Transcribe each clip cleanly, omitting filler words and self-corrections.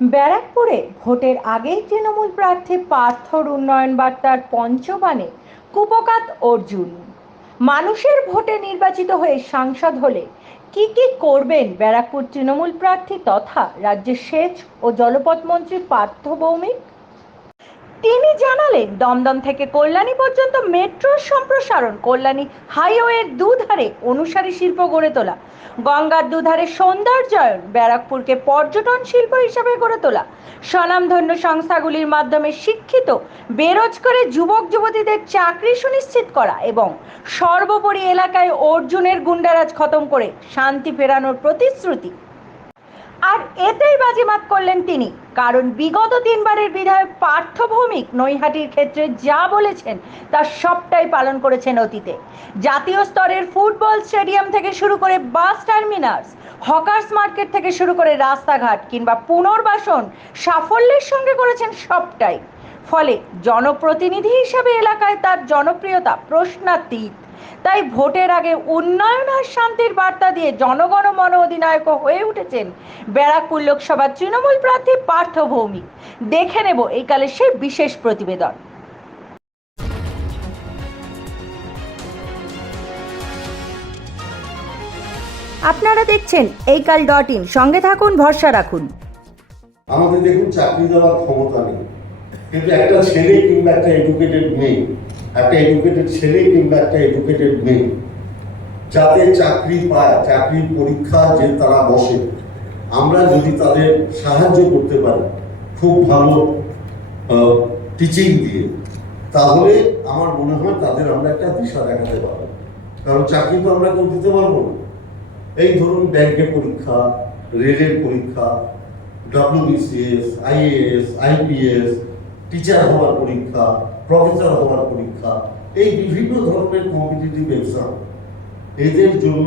ব্যারাকপুরে ভোটের আগেই তৃণমূল প্রার্থী পার্থর উন্নয়ন বার্তার পঞ্চবাণে কুপকাত অর্জুন। মানুষের ভোটে নির্বাচিত হয়ে সাংসদ হলে কি কি করবেন ব্যারাকপুর তৃণমূল প্রার্থী তথা রাজ্যের সেচ ও জলপথ মন্ত্রী পার্থ ভৌমিক? তিনি জানালেন, দমদম থেকে কল্যাণী পর্যন্ত মেট্রোর সম্প্রসারণ, কল্যাণী হাইওয়ের দুধারে অনুসারী শিল্প গড়ে তোলা, গঙ্গার দুধারে সৌন্দর্যায়ন, ব্যারাকপুরকে পর্যটন শিল্প হিসাবে গড়ে তোলা, স্বনামধন্য সংস্থাগুলির মাধ্যমে শিক্ষিত বেরোজগার যুবক যুবতীদের চাকরি সুনিশ্চিত করা এবং সর্বোপরি এলাকায় অর্জুনের গুন্ডারাজ খতম করে শান্তি ফেরানোর প্রতিশ্রুতি। আর এতেই বাজিমাত করলেন তিনি, কারণ বিগত তিনবারের বিধায়ক পার্থ ভৌমিক নৈহাটির ক্ষেত্রে যা বলেছেন তার সবটাই পালন করেছেন অতীতে। জাতীয় স্তরের ফুটবল স্টেডিয়াম থেকে শুরু করে বাস টার্মিনাস, হকার্স মার্কেট থেকে শুরু করে রাস্তাঘাট কিংবা পুনর্বাসন সাফল্যের সঙ্গে করেছেন সবটাই। ফলে জনপ্রতিনিধি হিসাবে এলাকায় তার জনপ্রিয়তা প্রশ্নাতীত। তাই ভোটের আগে উন্নয়ন আর শান্তির বার্তা দিয়ে জনগণ মন অধিনায়ক হয়ে উঠেছেন ব্যারাকপুর লোকসভার তৃণমূল প্রার্থী পার্থ ভৌমিক। দেখে নেব এই কালে সেই বিশেষ প্রতিবেদন। আপনারা দেখছেন এইকাল.in, সঙ্গে থাকুন, ভরসা রাখুন। আমাদের দেখুন চাকরি দেওয়ার ক্ষমতা নেই, কিন্তু একটা ছেলে কিংবা একটা এডুকেটেড মেয়ে, একটা এডুকেটেড ছেলে কিংবা একটা এডুকেটেড মেয়ে যাতে চাকরি পায়, চাকরির পরীক্ষা যে তারা বসে, আমরা যদি তাদের সাহায্য করতে পারি খুব ভালো টিচিং দিয়ে, তাহলে আমার মনে হয় তাদের আমরা একটা দিশা দেখাতে পারবো। কারণ চাকরি তো আমরা কেউ দিতে পারবো না। এই ধরুন ব্যাংকের পরীক্ষা, রেলের পরীক্ষা, WBCS, IAS, IPS, টিচার হওয়ার পরীক্ষা, প্রফেসর হওয়ার পরীক্ষা, এই বিভিন্ন ধরনের কম্পিটিটিভ এক্সাম, এদের জন্য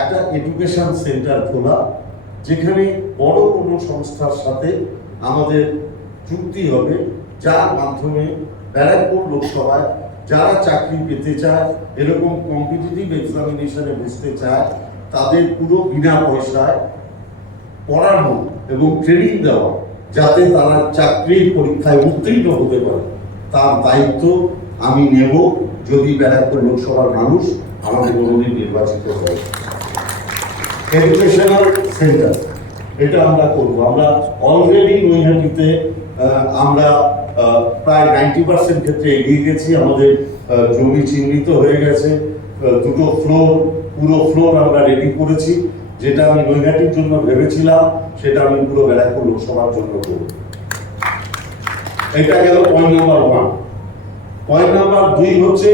একটা এডুকেশন সেন্টার খোলা, যেখানে বড় কোনো সংস্থার সাথে আমাদের চুক্তি হবে, যার মাধ্যমে ব্যারাকপুর লোকসভায় যারা চাকরি পেতে চায়, এরকম কম্পিটিটিভ এক্সামিনেশনে বসতে চায়, তাদের পুরো বিনা পয়সায় পড়ানো এবং ট্রেনিং দেওয়া, যাতে তারা চাকরির পরীক্ষায় উত্তীর্ণ হতে পারে, তার দায়িত্ব আমি নেব যদি ব্যারাকপুর লোকসভার মানুষ আমাকে কোনোদিন নির্বাচিত হয়। এডুকেশনাল সেন্টার এটা আমরা করব। আমরা অলরেডি নৈহাটিতে আমরা প্রায় 90% ক্ষেত্রে এগিয়ে গেছি। আমাদের জমি চিহ্নিত হয়ে গেছে, দুটো ফ্লোর, পুরো ফ্লোর আমরা রেডি করেছি। যেটা আমি নৈহাটির জন্য ভেবেছিলাম সেটা আমি পুরো ব্যারাকপুর লোকসভার জন্য করব। এটা গেল পয়েন্ট নাম্বার 1। পয়েন্ট নাম্বার 2 হচ্ছে,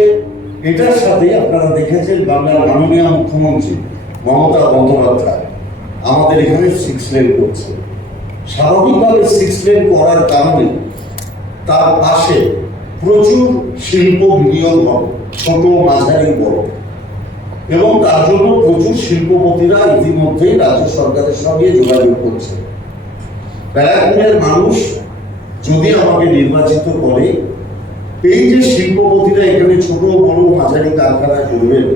এটার সাথে আপনারা দেখেছেন বাংলার মাননীয় মুখ্যমন্ত্রী মমতা বন্দ্যোপাধ্যায় আমাদের এখানে 6 লেন করছে। স্বাভাবিকভাবে 6 লেন করার কারণে তার পাশে প্রচুর শিল্প বিনিয়োগ হবে, ছোট, মাঝারি, বড়, এবং তার জন্য প্রচুর শিল্পপতিরা ইতিমধ্যেই রাজ্য সরকারের সঙ্গে যোগাযোগ করছে। ব্যারাকপুরের মানুষ যদি আমাকে নির্বাচিত করে, এই যে শিল্পপতিরা এখানে ছোট, বড়, মাঝারি কারখানা করবেন,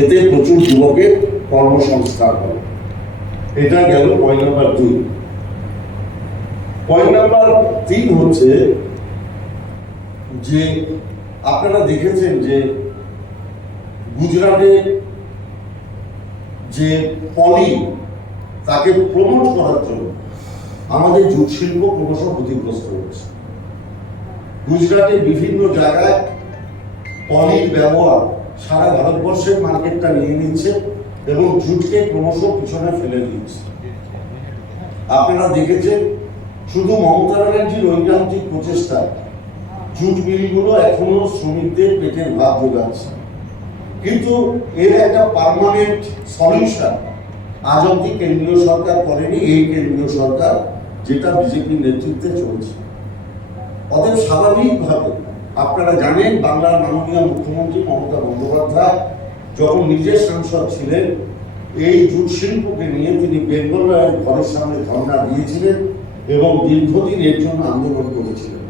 এতে প্রচুর যুবকের কর্মসংস্থান হবে। এটা গেল পয়েন্ট নাম্বার 2। পয়েন্ট নাম্বার 3 হচ্ছে যে আপনারা দেখেছেন যে গুজরাটে যে পলি, তাকে প্রমোট করার জন্য আমাদের জুট শিল্প ক্রমশ ক্ষতিগ্রস্ত হচ্ছে। গুজরাটে বিভিন্ন জায়গায় পলির ব্যবহার সারা ভারতবর্ষের মার্কেটটা নিয়ে নিচ্ছে এবং জুটকে ক্রমশ পিছনে ফেলে দিচ্ছে। আপনারা দেখেছেন শুধু মমতা ব্যানার্জির ঐকান্তিক প্রচেষ্টায় জুট মিলগুলো এখনো শ্রমিকদের পেটের ভাত যোগাচ্ছে, কিন্তু এর একটা পার্মানেন্ট সলিউশন আজ অব্দি কেন্দ্রীয় সরকার করেনি, এই কেন্দ্রীয় সরকার যেটা বিজেপির নেতৃত্বে চলছে। অতএব স্বাভাবিকভাবে আপনারা জানেন বাংলার মাননীয় মুখ্যমন্ত্রী মমতা বন্দ্যোপাধ্যায় যখন নিজের সাংসদ ছিলেন, এই জুট শিল্পকে নিয়ে তিনি বেঙ্গল রায়ের ঘরের সামনে ধর্ণা দিয়েছিলেন এবং দীর্ঘদিন এর জন্য আন্দোলন করেছিলেন।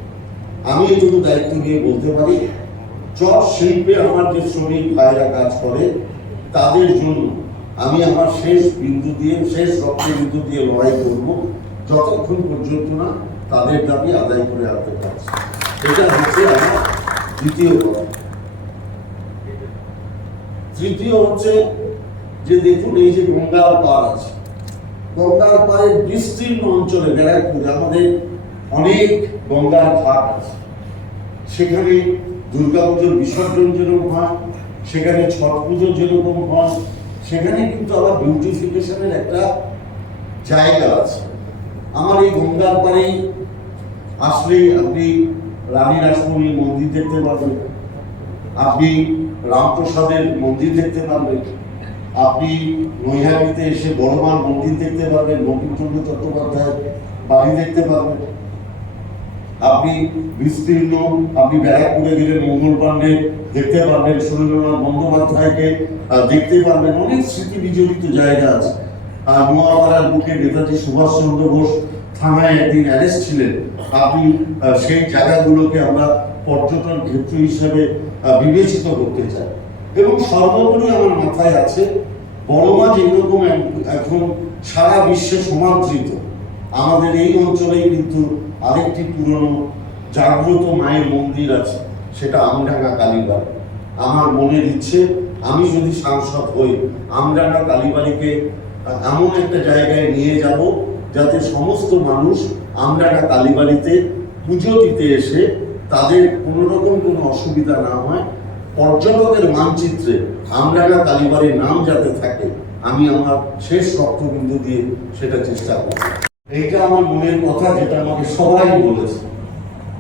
আমি এটুকু দায়িত্ব নিয়ে বলতে পারি, চট শিল্পে আমার যে শ্রমিক ভাইরা কাজ করে, তাদের জন্য আমি আমার শেষ বিন্দু দিয়ে, শেষ রক্তবিন্দু দিয়ে লড়াই করব, যতক্ষণ পর্যন্ত না তাদের দাবি আদায় করে আনতে পারছে। এটা হচ্ছে আমার দ্বিতীয় কথা। তৃতীয় হচ্ছে যে দেখুন, এই যে গঙ্গার পাড় আছে, গঙ্গার পাড়ের বিস্তীর্ণ অঞ্চলে ব্যারাকপুর আমাদের অনেক গঙ্গার ঘাট আছে। সেখানে দুর্গাপুজোর বিসর্জন যেরকম হয়, সেখানে ছট পুজো যেরকম হয়, সেখানে কিন্তু আবার বিউটিফিকেশনের একটা জায়গা আছে। আমার এই গঙ্গার পাড়েই আসলে আপনি রানী রাসমণির মন্দির দেখতে পাবেন, আপনি রামপ্রসাদের মন্দির দেখতে পাবেন, আপনি নৈহাটিতে এসে বড়মার মন্দির দেখতে পাবেন, বঙ্কিমচন্দ্র চট্টোপাধ্যায়ের বাড়ি দেখতে পাবেন, আপনি বিস্তীর্ণ আপনি ব্যারাকপুরে গেলে মঙ্গল পাণ্ডে দেখতে পারবেন, সুরেন্দ্রনাথ বন্দ্যোপাধ্যায়কে দেখতে পারবেন। অনেক স্মৃতি বিজড়িত জায়গা আছে। নোয়াপাড়ার বুকে নেতাজি সুভাষচন্দ্র বোস থানায় একদিন অ্যারেস্ট ছিলেন। আপনি সেই জায়গাগুলোকে আমরা পর্যটন ক্ষেত্র হিসেবে বিবেচিত করতে চাই। এবং সর্বোপরি আমার মাথায় আছে, বড়মা যেরকম এখন সারা বিশ্বে সমাদৃত, আমাদের এই অঞ্চলেই কিন্তু আরেকটি পুরনো জাগ্রত মায়ের মন্দির আছে, সেটা আমডাঙ্গা কালীবাড়ি। আমার মনের ইচ্ছে, আমি যদি সাংসদ হই, আমডাঙ্গা কালীবাড়িকে এমন একটা জায়গায় নিয়ে যাব যাতে সমস্ত মানুষ আমডাঙ্গা কালীবাড়িতে পুজো দিতে এসে তাদের কোনো রকম কোনো অসুবিধা না হয়। পর্যটকের মানচিত্রে আমডাঙ্গা কালীবাড়ির নাম যাতে থাকে, আমি আমার শেষ রক্তবিন্দু দিয়ে সেটা চেষ্টা করব। এইটা আমার মনের কথা, যেটা আমাকে সবাই বলেছে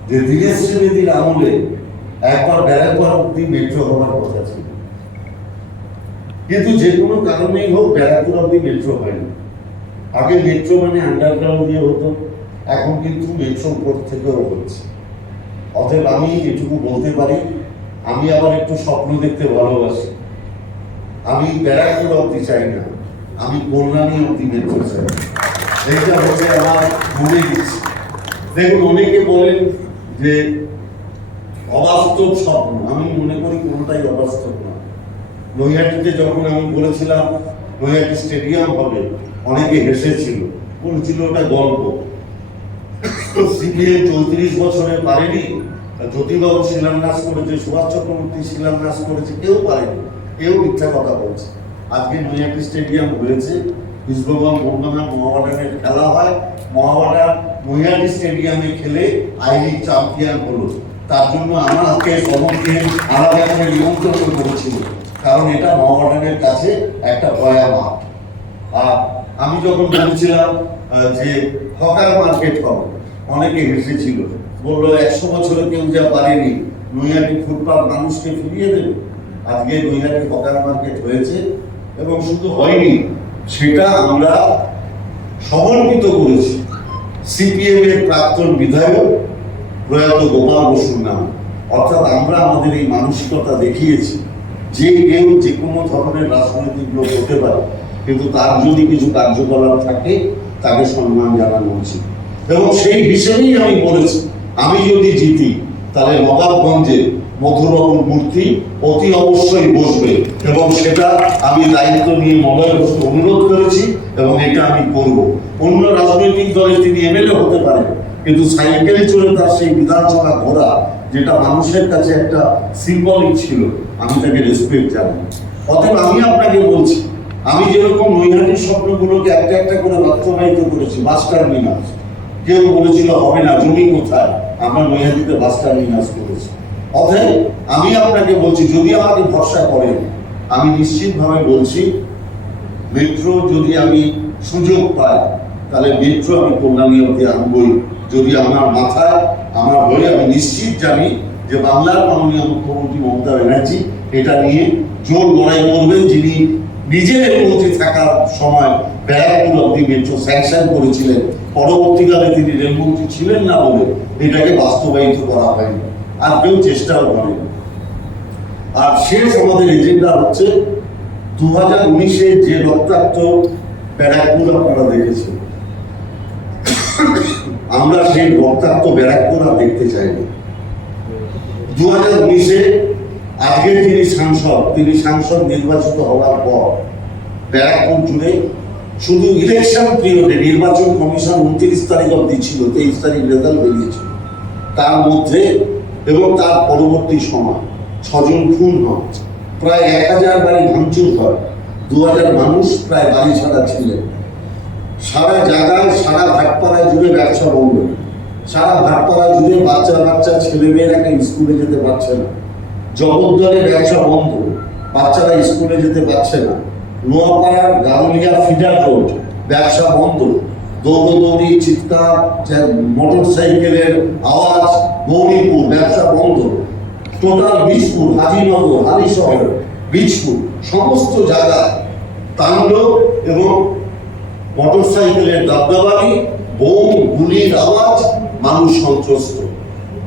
যে দীনেশ্রী মেদির আমলে একবার ব্যারাকপুর অব্দি মেট্রো হওয়ার কথা ছিল, কিন্তু যে কোনো কারণেই হোক ব্যারাকপুর অব্দি মেট্রো হয়নি। আগে মেট্রো মানে আন্ডারগ্রাউন্ড দিয়ে হতো, এখন কিন্তু মেট্রো উপর থেকেও হচ্ছে। অতএব আমি এটুকু বলতে পারি, আমি আবার একটু স্বপ্ন দেখতে ভালোবাসি। আমি ব্যারাকপুর অব্দি চাই না, আমি কল্যাণী অব্দি মেট্রো চাই। এইটা হচ্ছে আমার মনে ইচ্ছে। দেখুন, অনেকে বলেন যে অবাস্তব স্বপ্ন, আমি মনে করি কোনোটাই অবাস্তব না। নৈহাটিতে যখন আমি বলেছিলাম নৈহাটি স্টেডিয়াম হবে, অনেকে হেসেছিল, বলেছিল ওটা গল্প। সিপিএম 34 বছরে পারেনি, জ্যোতিবাবু শিলান্যাস করেছে, সুভাষ চক্রবর্তী শিলান্যাস করেছে, কেউ পারেনি, কেউ মিথ্যা কথা বলছে। আজকে নৈহাটি স্টেডিয়াম হয়েছে, ইস্টবেঙ্গল মোহনবাগান মোহামেডানের খেলা হয়, মোহামেডান নৈহাটি স্টেডিয়ামে খেলে আই লিগ চ্যাম্পিয়ন হলো। তার জন্য আমাকে সমস্ত আলাদা করে নিমন্ত্রণ করেছিল, কারণ এটা মোহামেডানের কাছে একটা ভয়া মাঠ। আর আমি যখন বলছিলাম যে হকার মার্কেট হবে, অনেকে হেসেছিল, বললো 100 বছরে কেউ যা পারেনি নৈহাটি ফুটপাত মানুষকে ফিরিয়ে দেবে। আজকে নৈহাটি হকার মার্কেট হয়েছে, এবং শুধু হয়নি, সেটা আমরা সমন্বিত করেছি সিপিএম এর প্রাক্তন বিধায়ক প্রয়াত গোপাল বসুর নাম। অর্থাৎ আমরা আমাদের এই মানসিকতা দেখিয়েছি যে কেউ যে কোনো ধরনের রাজনৈতিক লোক হতে পারে, কিন্তু তার যদি কিছু কার্যকলাপ থাকে তাকে সম্মান জানানো উচিত। এবং সেই হিসেবেই আমি বলেছি, আমি যদি জিতি তাহলে নবাবগঞ্জে মধুবাবুর মূর্তি অতি অবশ্যই বসবে, এবং সেটা আমি দায়িত্ব নিয়ে মলয় ঘোষকে অনুরোধ করেছি, এবং এটা আমি করব। অন্য রাজনৈতিক দলে তিনি এমএলএ হতে পারেন, কিন্তু সাইকেলে চলে তার সেই বিধানসভা ঘোরা, যেটা মানুষের কাছে একটা সিম্বলিক ছিল, আমি তাকে রেসপেক্ট জানাই। অতএব আমি আপনাকে বলছি, আমি যেরকম নৈহাটির স্বপ্নগুলোকে একটা একটা করে বাস্তবায়িত করেছি, বাস টার্মিনাস, কেউ বলেছিল হবে না, জমি কোথায়, আমরা নৈহাটিতে বাস টার্মিনাস করেছি। অতএব আমি আপনাকে বলছি, যদি আমাকে ভরসা করেন, আমি নিশ্চিতভাবে বলছি, মেট্রো যদি আমি সুযোগ পাই, তাহলে মেট্রো আমি কল্যাণী অব্দি আনবই। যদি আমার মাথায়, আমার হয়ে, আমি নিশ্চিত জানি যে বাংলার মাননীয় মুখ্যমন্ত্রী মমতা ব্যানার্জি এটা নিয়ে জোর লড়াই করবেন, যিনি নিজের রেলমন্ত্রী থাকার সময় ব্যারাকপুর অব্দি মেট্রো স্যাংশন করেছিলেন। পরবর্তীকালে তিনি রেলমন্ত্রী ছিলেন না বলে এটাকে বাস্তবায়িত করা হয়নি, আর কেউ চেষ্টাও করেন। আর শেষ আমাদের এজেন্ডা হচ্ছে 2019-এ যে রক্তাক্ত ব্যারাকপুর আপনারা দেখেছেন, আমরা সেই রক্তাক্ত ব্যারাকপুর আর দেখতে চাই না। 2019-এ আজকে তিনি সাংসদ নির্বাচিত হওয়ার পর ব্যারাকপুর জুড়ে শুধু ইলেকশন পিরিয়ডে নির্বাচন কমিশন 29 তারিখ অব্দি ছিল, 23 তারিখ রেজাল্ট বেরিয়েছিল, তার মধ্যে এবং তার পরবর্তী সময় 6 জন খুন হয়, প্রায় 1000 বাড়ি ভাঙচুর হয়, 2000 মানুষ প্রায় বাড়ি ছাড়া ছিলেন। সারা জায়গায়, সারা ভাটপাড়া জুড়ে ব্যবসা বন্ধ, সারা ভাটপাড়া জুড়ে বাচ্চা বাচ্চা ছেলেমেয়েরা একটা স্কুলে যেতে পারছে না, জগদ্দলে ব্যবসা বন্ধ, বাচ্চারা স্কুলে যেতে পারছে না, নোয়াপাড়ার গাউলিয়া ফিডার রোড ব্যবসা বন্ধ, দৌড়দৌড়ি, চিৎকার, মোটর সাইকেলের আওয়াজ, গৌরীপুর ব্যবসা বন্ধ, টোটাল বীজপুর, হাজিনগর, হালিশহর, বীজপুর সমস্ত জায়গায় তাণ্ডব এবং মোটর সাইকেলের দাবদাবাড়ি, বোম গুলির আওয়াজ, মানুষ সন্ত্রস্ত।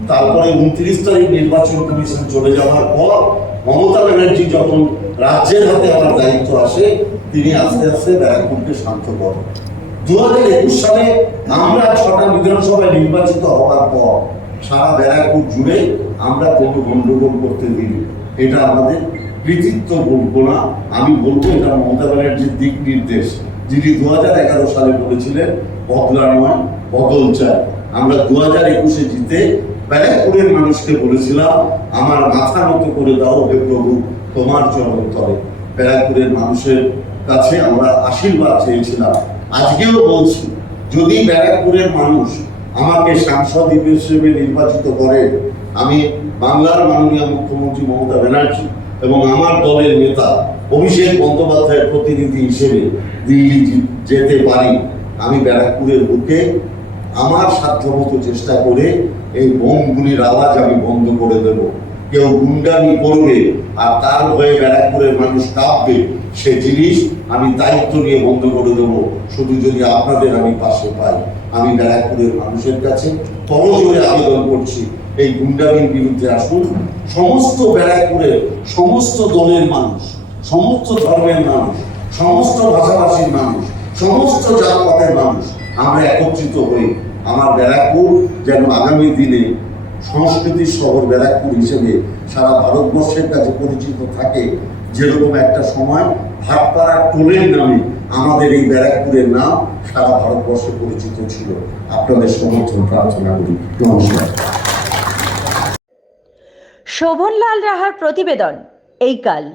তারপরে 29 তারিখ নির্বাচন কমিশন চলে যাওয়ার পর মমতা ব্যানার্জি যখন রাজ্যের হাতে আমার দায়িত্ব আসে, তিনি আস্তে আস্তে ব্যারাকপুরকে শান্ত করেন। 2021 সালে আমরা 6টা বিধানসভায় নির্বাচিত হওয়ার পর সারা ব্যারাকপুর জুড়ে আমরা কোনো গন্ডগোল করতে দিই, এটা আমাদের কৃতিত্ব বলবো না, আমি বলবো এটা মমতা ব্যানার্জির দিক নির্দেশ, যিনি 2011 সালে বলেছিলেন বদলা নয় বদল চাই। আমরা 2021-এ জিতে ব্যারাকপুরের মানুষকে বলেছিলাম, আমার মাথা নত করে দাও হে প্রভু তোমার চরণ তলে। ব্যারাকপুরের মানুষের কাছে আমরা আশীর্বাদ চেয়েছিলাম, আজকেও বলছি, যদি ব্যারাকপুরের মানুষ আমাকে সাংসদ হিসেবে নির্বাচিত করে, আমি বাংলার মাননীয় মুখ্যমন্ত্রী মমতা ব্যানার্জি এবং আমার দলের নেতা অভিষেক বন্দ্যোপাধ্যায়ের প্রতিনিধি হিসেবে দিল্লি যেতে পারি, আমি ব্যারাকপুরের বুকে আমার সাধ্যমতো চেষ্টা করে এই বোমগুলির আওয়াজ আমি বন্ধ করে দেব। কেউ গুন্ডামি করবে আর তার ভয়ে ব্যারাকপুরের মানুষ কাঁপবে, সে জিনিস আমি দায়িত্ব নিয়ে বন্ধ করে দেবো, শুধু যদি আপনাদের আমি পাশে পাই। আমি ব্যারাকপুরের মানুষের কাছে করজোড়ে আবেদন করছি, এই গুন্ডামির বিরুদ্ধে আসুন। সমস্ত ব্যারাকপুরের সমস্ত দলের মানুষ, সমস্ত ধর্মের মানুষ, সমস্ত ভাষাভাষীর মানুষ, সমস্ত জাতপাতের মানুষ আমরা একত্রিত হই। আমার ব্যারাকপুর যেন আগামী দিনে সংস্কৃতির শহর ব্যারাকপুর হিসেবে সারা ভারতবর্ষের কাছে পরিচিত থাকে। যেরকম একটা সময় ভাটপাড়া টোলের নামে আমাদের এই ব্যারাকপুরের নাম সারা ভারতবর্ষে পরিচিত ছিল। আপনাদের সমর্থন প্রার্থনা করি। নমস্কার। শোভনলাল রাহার প্রতিবেদন এই কাল।